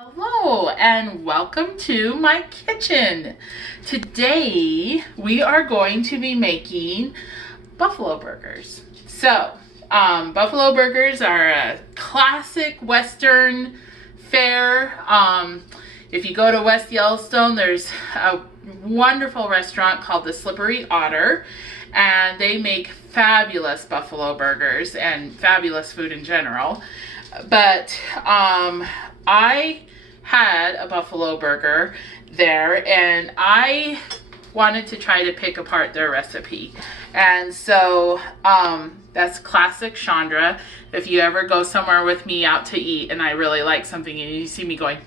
Hello and welcome to my kitchen. Today we are going to be making buffalo burgers. Buffalo burgers are a classic Western fare. If you go to West Yellowstone, there's a wonderful restaurant called the Slippery Otter, and they make fabulous buffalo burgers and fabulous food in general. But I had a buffalo burger there and I wanted to try to pick apart their recipe. And so that's classic Chandra. If you ever go somewhere with me out to eat and I really like something and you see me going,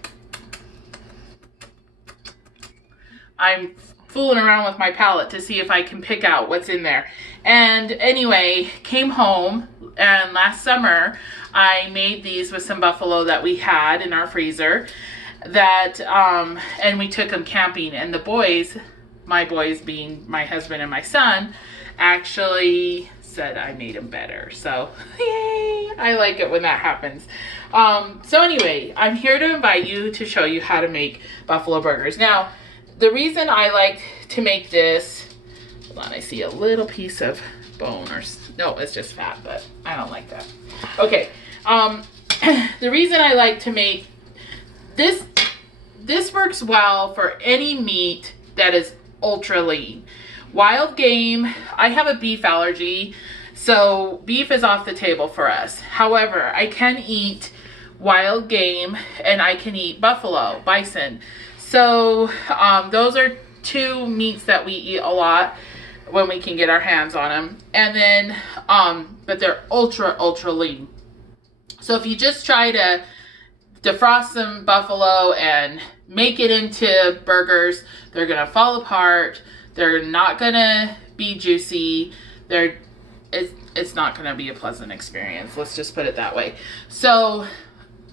I'm fooling around with my palette to see if I can pick out what's in there. And anyway, came home, and last summer I made these with some buffalo that we had in our freezer and we took them camping, and the boys, my boys being my husband and my son, actually said I made them better. So yay, I like it when that happens. So anyway, I'm here to invite you to show you how to make buffalo burgers. Now, the reason I like to make this, hold on, I see a little piece of bone, or no, it's just fat, but I don't like that. Okay, the reason I like to make this works well for any meat that is ultra lean. Wild game, I have a beef allergy, so beef is off the table for us. However, I can eat wild game and I can eat buffalo, bison. So those are two meats that we eat a lot when we can get our hands on them. And then, but they're ultra lean. So if you just try to defrost some buffalo and make it into burgers, they're gonna fall apart. They're not gonna be juicy. It's not gonna be a pleasant experience. Let's just put it that way. So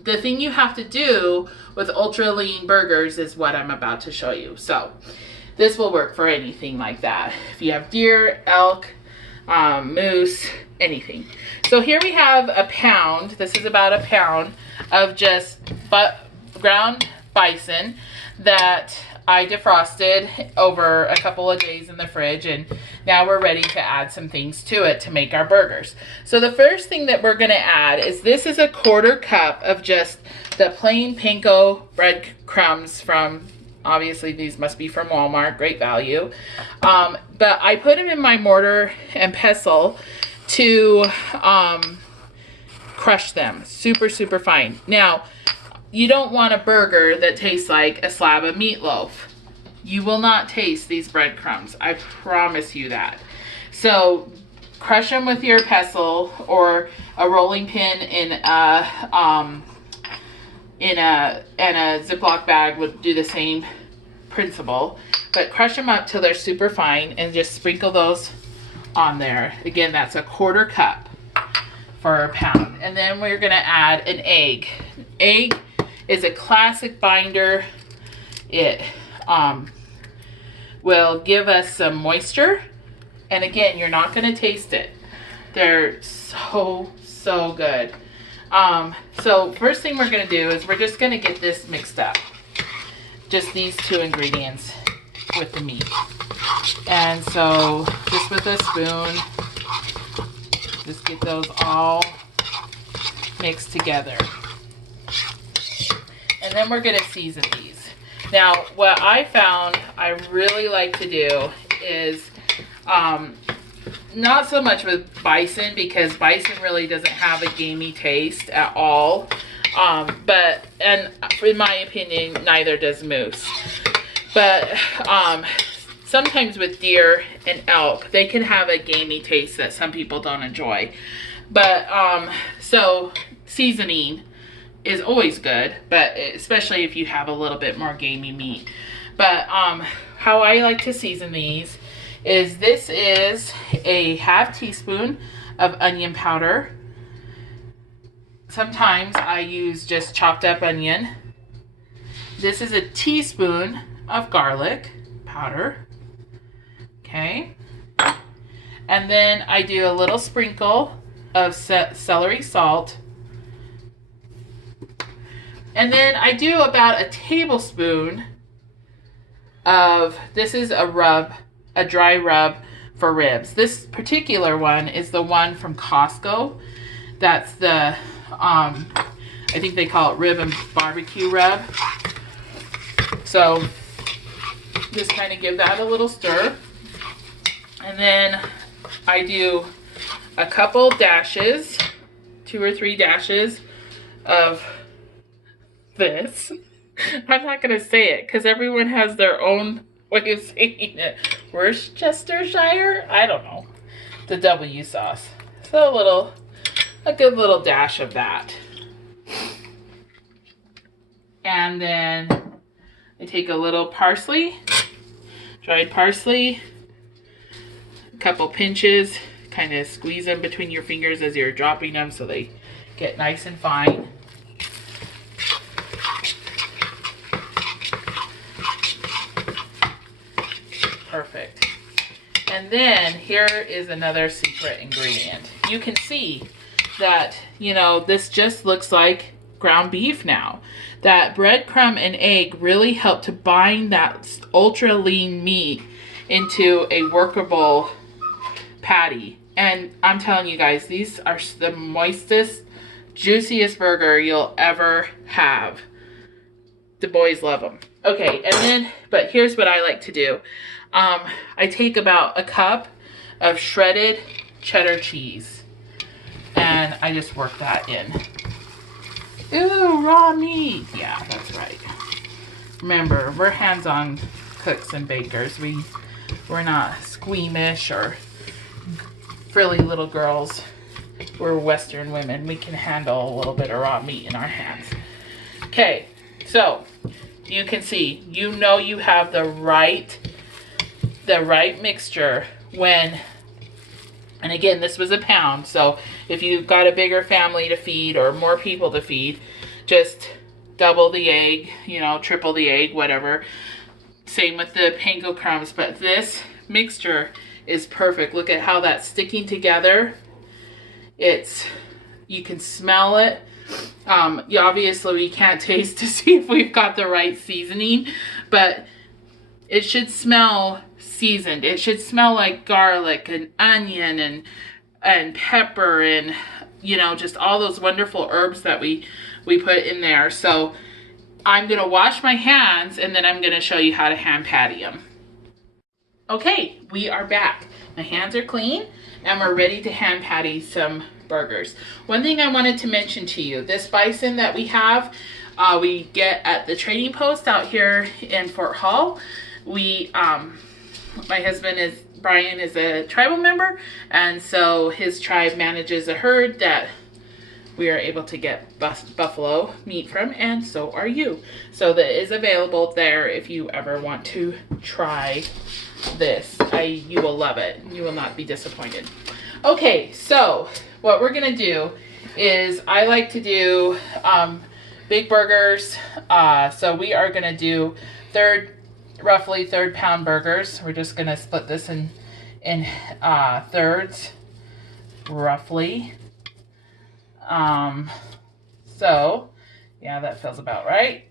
the thing you have to do with ultra lean burgers is what I'm about to show you. So this will work for anything like that. If you have deer, elk, moose, anything. So here we have a pound. This is about a pound of just ground bison that I defrosted over a couple of days in the fridge, and now we're ready to add some things to it to make our burgers. So the first thing that we're gonna add is this is a 1/4 cup of just the plain panko bread crumbs from, obviously these must be from Walmart, great value. But I put them in my mortar and pestle to crush them super fine. Now, you don't want a burger that tastes like a slab of meatloaf. You will not taste these breadcrumbs. I promise you that. So crush them with your pestle or a rolling pin in a Ziploc bag would do the same principle. But crush them up till they're super fine and just sprinkle those on there. Again, that's a 1/4 cup for a pound. And then we're gonna add an egg. Egg is a classic binder. It will give us some moisture, and again, you're not going to taste it. They're so good. So first thing we're going to do is we're just going to get this mixed up, just these two ingredients with the meat. And so just with a spoon, just get those all mixed together. And then we're going to season these. Now, what I found I really like to do is not so much with bison, because bison really doesn't have a gamey taste at all. But in my opinion, neither does moose. But sometimes with deer and elk, they can have a gamey taste that some people don't enjoy. But so seasoning is always good, but especially if you have a little bit more gamey meat. But how I like to season these is this is a 1/2 teaspoon of onion powder. Sometimes I use just chopped up onion. This is a teaspoon of garlic powder. Okay. And then I do a little sprinkle of celery salt, And then I do about a tablespoon of, this is a rub, a dry rub for ribs. This particular one is the one from Costco. That's the, I think they call it rib and barbecue rub. So just kind of give that a little stir. And then I do a couple dashes, 2 or 3 dashes of this. I'm not going to say it because everyone has their own way of saying it. Worcestershire? I don't know. The W sauce. So a good little dash of that. And then I take a little parsley, dried parsley, a couple pinches, kind of squeeze them between your fingers as you're dropping them so they get nice and fine. Perfect. And then here is another secret ingredient. You can see that, you know, this just looks like ground beef now. That breadcrumb and egg really help to bind that ultra lean meat into a workable patty. And I'm telling you guys, these are the moistest, juiciest burger you'll ever have. The boys love them. Okay, and then, but here's what I like to do. I take about a cup of shredded cheddar cheese and I just work that in. Ooh, raw meat. Yeah, that's right. Remember, we're hands-on cooks and bakers. We're not squeamish or frilly little girls. We're Western women. We can handle a little bit of raw meat in our hands. Okay, so you can see, you know you have the right mixture when, and again, this was a pound, so if you've got a bigger family to feed or more people to feed, just double the egg, you know, triple the egg, whatever. Same with the panko crumbs, but this mixture is perfect. Look at how that's sticking together. You can smell it. Obviously we can't taste to see if we've got the right seasoning, but it should smell seasoned. It should smell like garlic and onion and pepper and, you know, just all those wonderful herbs that we put in there. So I'm gonna wash my hands and then I'm gonna show you how to hand patty them. Okay, we are back. My hands are clean and we're ready to hand patty some burgers. One thing I wanted to mention to you, this bison that we have, we get at the trading post out here in Fort Hall. My husband Brian is a tribal member, and so his tribe manages a herd that we are able to get buffalo meat from, and so are you. So that is available there if you ever want to try this. You will love it. You will not be disappointed. Okay, so what we're gonna do is I like to do big burgers. So we are gonna do roughly third pound burgers. We're just gonna split this in thirds, roughly. So yeah, that feels about right.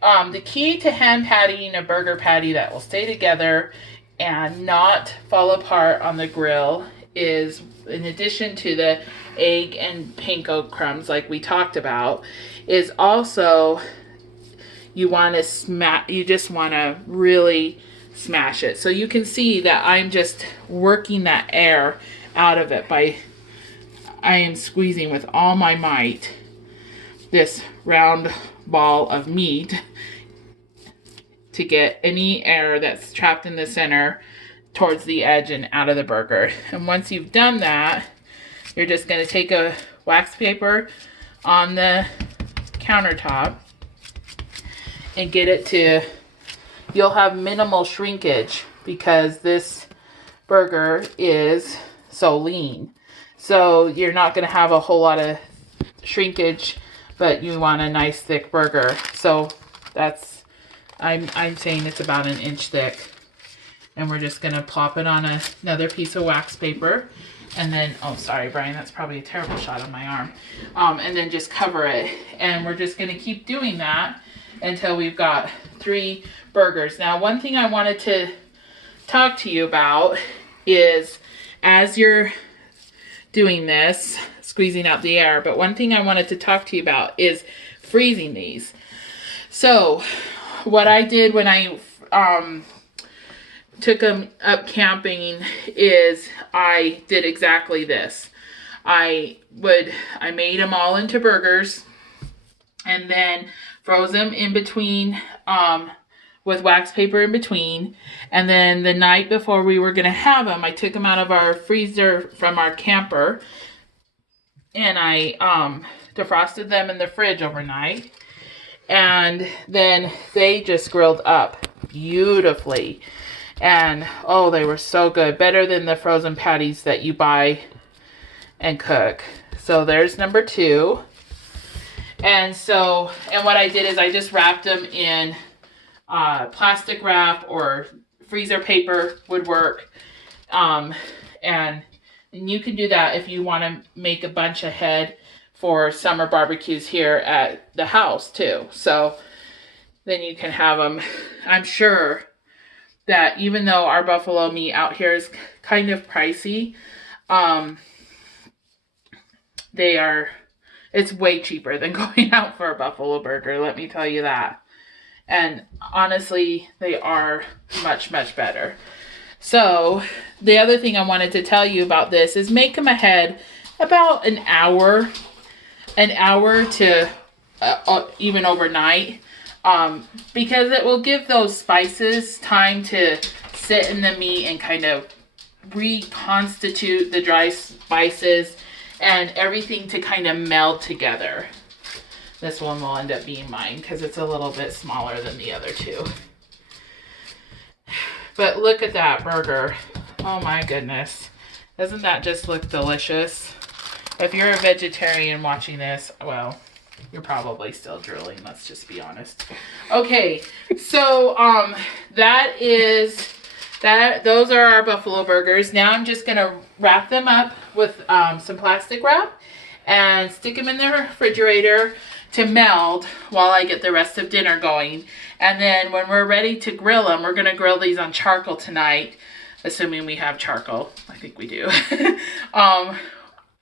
The key to hand pattying a burger patty that will stay together and not fall apart on the grill is, in addition to the egg and panko crumbs like we talked about, is also you just want to really smash it. So you can see that I'm just working that air out of it I am squeezing with all my might this round ball of meat to get any air that's trapped in the center towards the edge and out of the burger. And once you've done that, you're just going to take a wax paper on the countertop and get it to, you'll have minimal shrinkage because this burger is so lean. So you're not going to have a whole lot of shrinkage, but you want a nice thick burger. So that's, I'm saying it's about 1 inch thick. And we're just going to plop it on another piece of wax paper. And then, oh, sorry, Brian, that's probably a terrible shot on my arm. And then just cover it. And we're just going to keep doing that until we've got 3 burgers. Now, one thing I wanted to talk to you about is as you're doing this, squeezing out the air, but one thing I wanted to talk to you about is freezing these. So what I did when I took them up camping is I did exactly this. I made them all into burgers and then froze them in between with wax paper in between. And then the night before we were going to have them, I took them out of our freezer from our camper and I defrosted them in the fridge overnight. And then they just grilled up beautifully. And oh, they were so good. Better than the frozen patties that you buy and cook. So there's number 2. And what I did is I just wrapped them in plastic wrap or freezer paper would work. And you can do that if you want to make a bunch ahead for summer barbecues here at the house too. So then you can have them. I'm sure that even though our buffalo meat out here is kind of pricey, it's way cheaper than going out for a buffalo burger, let me tell you that. And honestly, they are much, much better. So the other thing I wanted to tell you about this is make them ahead about an hour to even overnight, because it will give those spices time to sit in the meat and kind of reconstitute the dry spices and everything to kind of meld together. This one will end up being mine because it's a little bit smaller than the other 2. But look at that burger. Oh my goodness. Doesn't that just look delicious? If you're a vegetarian watching this, well, you're probably still drooling, let's just be honest. Okay, so those are our buffalo burgers. Now I'm just gonna wrap them up with some plastic wrap and stick them in the refrigerator to meld while I get the rest of dinner going. And then when we're ready to grill them, we're gonna grill these on charcoal tonight, assuming we have charcoal. I think we do.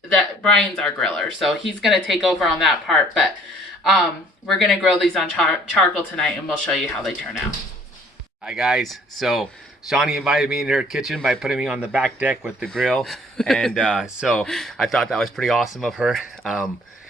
That Brian's our griller, so he's gonna take over on that part, but we're gonna grill these on charcoal tonight and we'll show you how they turn out. Hi guys, so Shawnee invited me in her kitchen by putting me on the back deck with the grill, and so I thought that was pretty awesome of her.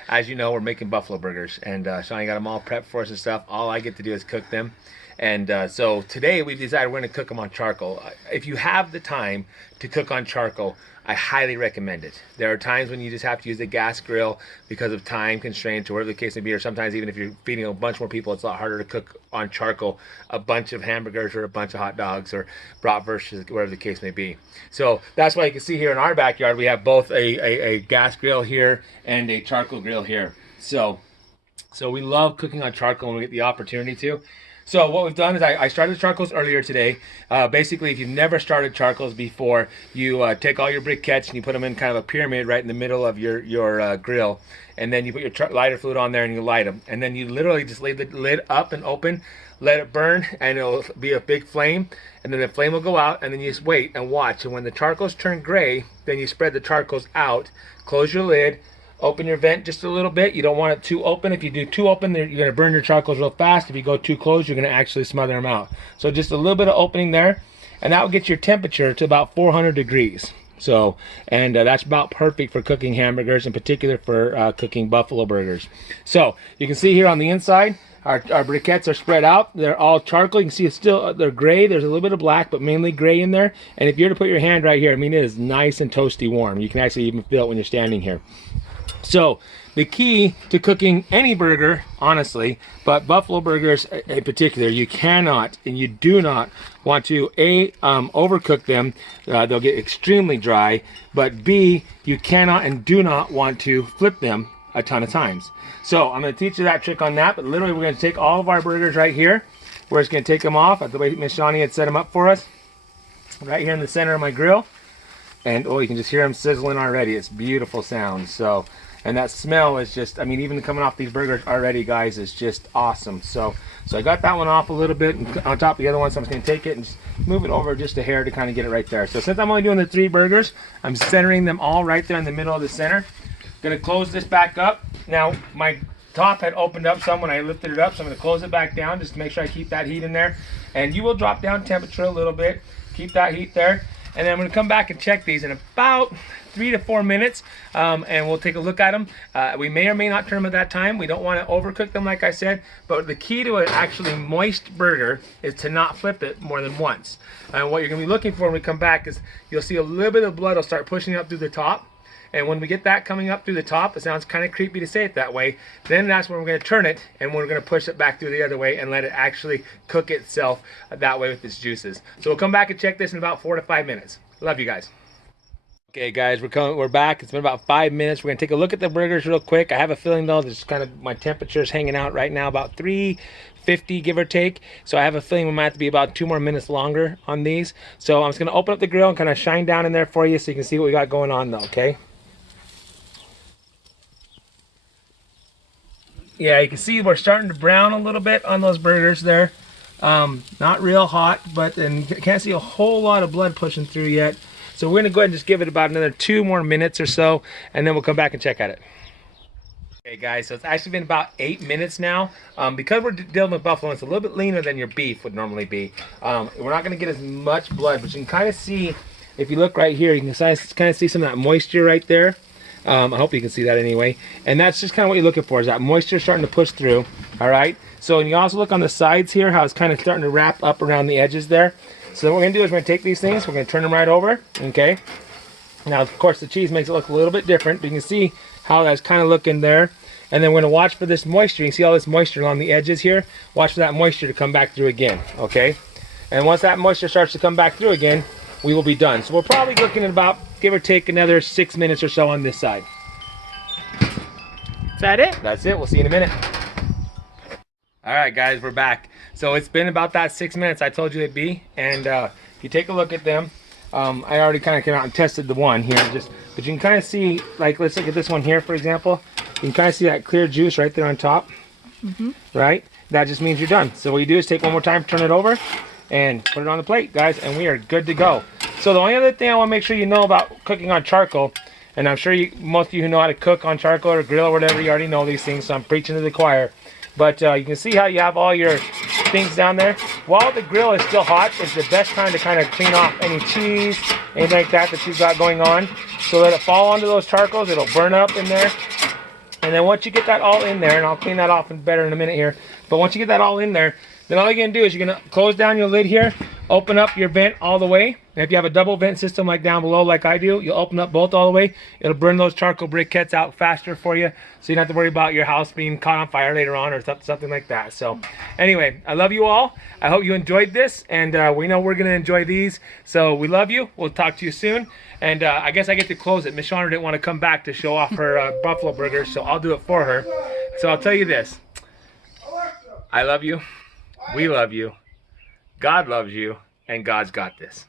As you know, we're making buffalo burgers, and Shawnee got them all prepped for us and stuff. All I get to do is cook them. And so today we decided we're going to cook them on charcoal. If you have the time to cook on charcoal, I highly recommend it. There are times when you just have to use a gas grill because of time constraints or whatever the case may be, or sometimes even if you're feeding a bunch more people, it's a lot harder to cook on charcoal a bunch of hamburgers or a bunch of hot dogs or bratwurst, whatever the case may be. So that's why you can see here in our backyard we have both a gas grill here and a charcoal grill here. So we love cooking on charcoal when we get the opportunity to. So what we've done is I started charcoals earlier today. Basically, if you've never started charcoals before, you take all your briquettes and you put them in kind of a pyramid right in the middle of your grill. And then you put your lighter fluid on there and you light them. And then you literally just leave the lid up and open, let it burn, and it'll be a big flame. And then the flame will go out, and then you just wait and watch. And when the charcoals turn gray, then you spread the charcoals out, close your lid, open your vent just a little bit. You don't want it too open. If you do too open, you're going to burn your charcoals real fast. If you go too close, you're going to actually smother them out. So just a little bit of opening there, and that will get your temperature to about 400 degrees. So, and that's about perfect for cooking hamburgers, in particular for cooking buffalo burgers. So you can see here on the inside, our briquettes are spread out. They're all charcoal. You can see it's still, they're gray. There's a little bit of black, but mainly gray in there. And if you were to put your hand right here, I mean, it is nice and toasty warm. You can actually even feel it when you're standing here. So the key to cooking any burger, honestly, but buffalo burgers in particular, you cannot and you do not want to overcook them. They'll get extremely dry. But B, you cannot and do not want to flip them a ton of times. So I'm going to teach you that trick on that. But literally, we're going to take all of our burgers right here. We're just going to take them off the way Miss Shawnee had set them up for us, right here in the center of my grill. And oh, you can just hear them sizzling already. It's beautiful sound. So, and that smell is just, I mean, even coming off these burgers already, guys, is just awesome. So I got that one off a little bit and on top of the other one, so I'm just gonna take it and just move it over just a hair to kind of get it right there. So since I'm only doing the 3 burgers, I'm centering them all right there in the middle of the center. Gonna close this back up. Now, my top had opened up some when I lifted it up, so I'm gonna close it back down just to make sure I keep that heat in there. And you will drop down temperature a little bit, keep that heat there. And then I'm gonna come back and check these in about 3 to 4 minutes, and we'll take a look at them. We may or may not turn them at that time. We don't wanna overcook them, like I said, but the key to an actually moist burger is to not flip it more than once. And what you're gonna be looking for when we come back is you'll see a little bit of blood will start pushing up through the top. And when we get that coming up through the top, it sounds kind of creepy to say it that way, then that's when we're going to turn it and we're going to push it back through the other way and let it actually cook itself that way with its juices. So we'll come back and check this in about 4 to 5 minutes. Love you guys. Okay guys, we're back. It's been about 5 minutes. We're going to take a look at the burgers real quick. I have a feeling though there's kind of my temperature is hanging out right now about 350 give or take. So I have a feeling we might have to be about 2 more minutes longer on these. So I'm just going to open up the grill and kind of shine down in there for you so you can see what we got going on though, okay? Yeah, you can see we're starting to brown a little bit on those burgers there. Not real hot, but and you can't see a whole lot of blood pushing through yet. So we're gonna go ahead and just give it about another 2 more minutes or so, and then we'll come back and check at it. Okay guys, so it's actually been about 8 minutes now. Because we're dealing with buffalo, it's a little bit leaner than your beef would normally be. We're not gonna get as much blood, but you can kind of see, if you look right here, you can kind of see some of that moisture right there. I hope you can see that anyway. And that's just kind of what you're looking for, is that moisture starting to push through. All right. So and you also look on the sides here, how it's kind of starting to wrap up around the edges there. So what we're going to do is we're going to take these things, we're going to turn them right over. Okay. Now, of course, the cheese makes it look a little bit different, but you can see how that's kind of looking there. And then we're going to watch for this moisture. You can see all this moisture along the edges here. Watch for that moisture to come back through again. Okay. And once that moisture starts to come back through again, we will be done. So we're probably looking at about, give or take, another 6 minutes or so on this side. Is that it? That's it. We'll see you in a minute. All right, guys, we're back. So it's been about that 6 minutes I told you it'd be. And if you take a look at them, I already kind of came out and tested the one here. But you can kind of see, like, let's look at this one here, for example. You can kind of see that clear juice right there on top. Right? That just means you're done. So what you do is take one more time, turn it over, and put it on the plate, guys, and we are good to go. So the only other thing I want to make sure you know about cooking on charcoal, and I'm sure most of you who know how to cook on charcoal or grill or whatever, you already know these things, so I'm preaching to the choir. But you can see how you have all your things down there. While the grill is still hot, it's the best time to kind of clean off any cheese, anything like that you've got going on. So let it fall onto those charcoals, it'll burn up in there. And then once you get that all in there, and I'll clean that off better in a minute here, but once you get that all in there, then all you're going to do is you're going to close down your lid here, open up your vent all the way. And if you have a double vent system like down below like I do, you'll open up both all the way. It'll burn those charcoal briquettes out faster for you, so you don't have to worry about your house being caught on fire later on or something like that. So anyway, I love you all. I hope you enjoyed this, and we know we're going to enjoy these. So we love you. We'll talk to you soon. And I guess I get to close it. Miss Shauna didn't want to come back to show off her buffalo burgers, so I'll do it for her. So I'll tell you this. I love you. We love you. God loves you. And God's got this.